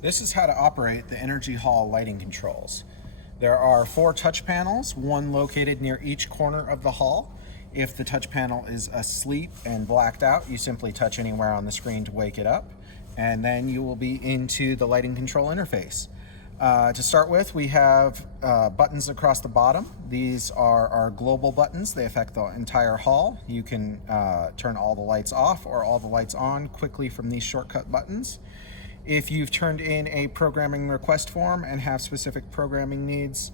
This is how to operate the Energy Hall lighting controls. There are 4 touch panels, one located near each corner of the hall. If the touch panel is asleep and blacked out, you simply touch anywhere on the screen to wake it up, and then you will be into the lighting control interface. To start with, we have buttons across the bottom. These are our global buttons. They affect the entire hall. You can turn all the lights off or all the lights on quickly from these shortcut buttons. If you've turned in a programming request form and have specific programming needs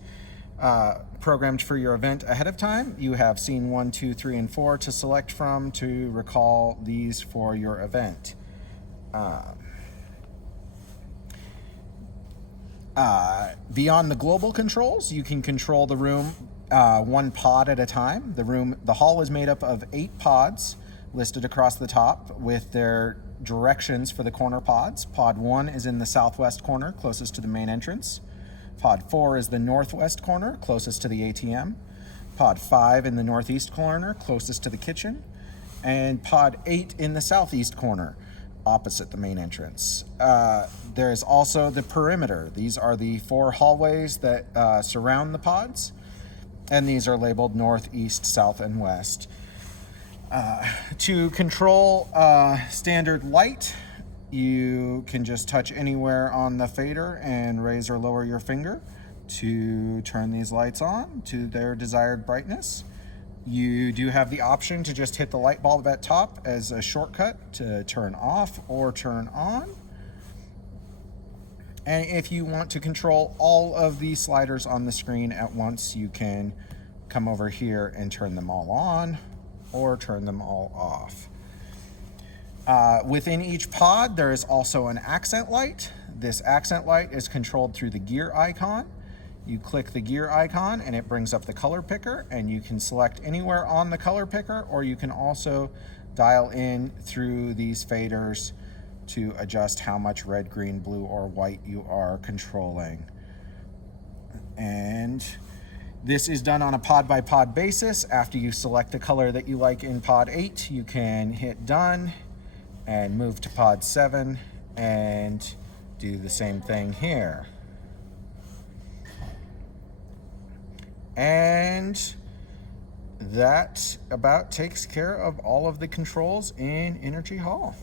programmed for your event ahead of time, you have scene 1, 2, 3, and 4 to select from to recall these for your event. Beyond the global controls, you can control the room one pod at a time. The hall is made up of 8 pods listed across the top with their directions for the corner pods. Pod 1 is in the southwest corner, closest to the main entrance. Pod 4 is the northwest corner, closest to the ATM. Pod 5 in the northeast corner, closest to the kitchen. And Pod 8 in the southeast corner, opposite the main entrance. There is also the perimeter. These are the 4 hallways that surround the pods, and these are labeled north, east, south, and west. To control standard light, you can just touch anywhere on the fader and raise or lower your finger to turn these lights on to their desired brightness. You do have the option to just hit the light bulb at top as a shortcut to turn off or turn on. And if you want to control all of the sliders on the screen at once, you can come over here and turn them all on or turn them all off. Within each pod, there is also an accent light. This accent light is controlled through the gear icon. You click the gear icon and it brings up the color picker, and you can select anywhere on the color picker, or you can also dial in through these faders to adjust how much red, green, blue, or white you are controlling. And this is done on a pod by pod basis. After you select the color that you like in pod 8, you can hit done and move to pod 7 and do the same thing here. And that about takes care of all of the controls in Energy Hall.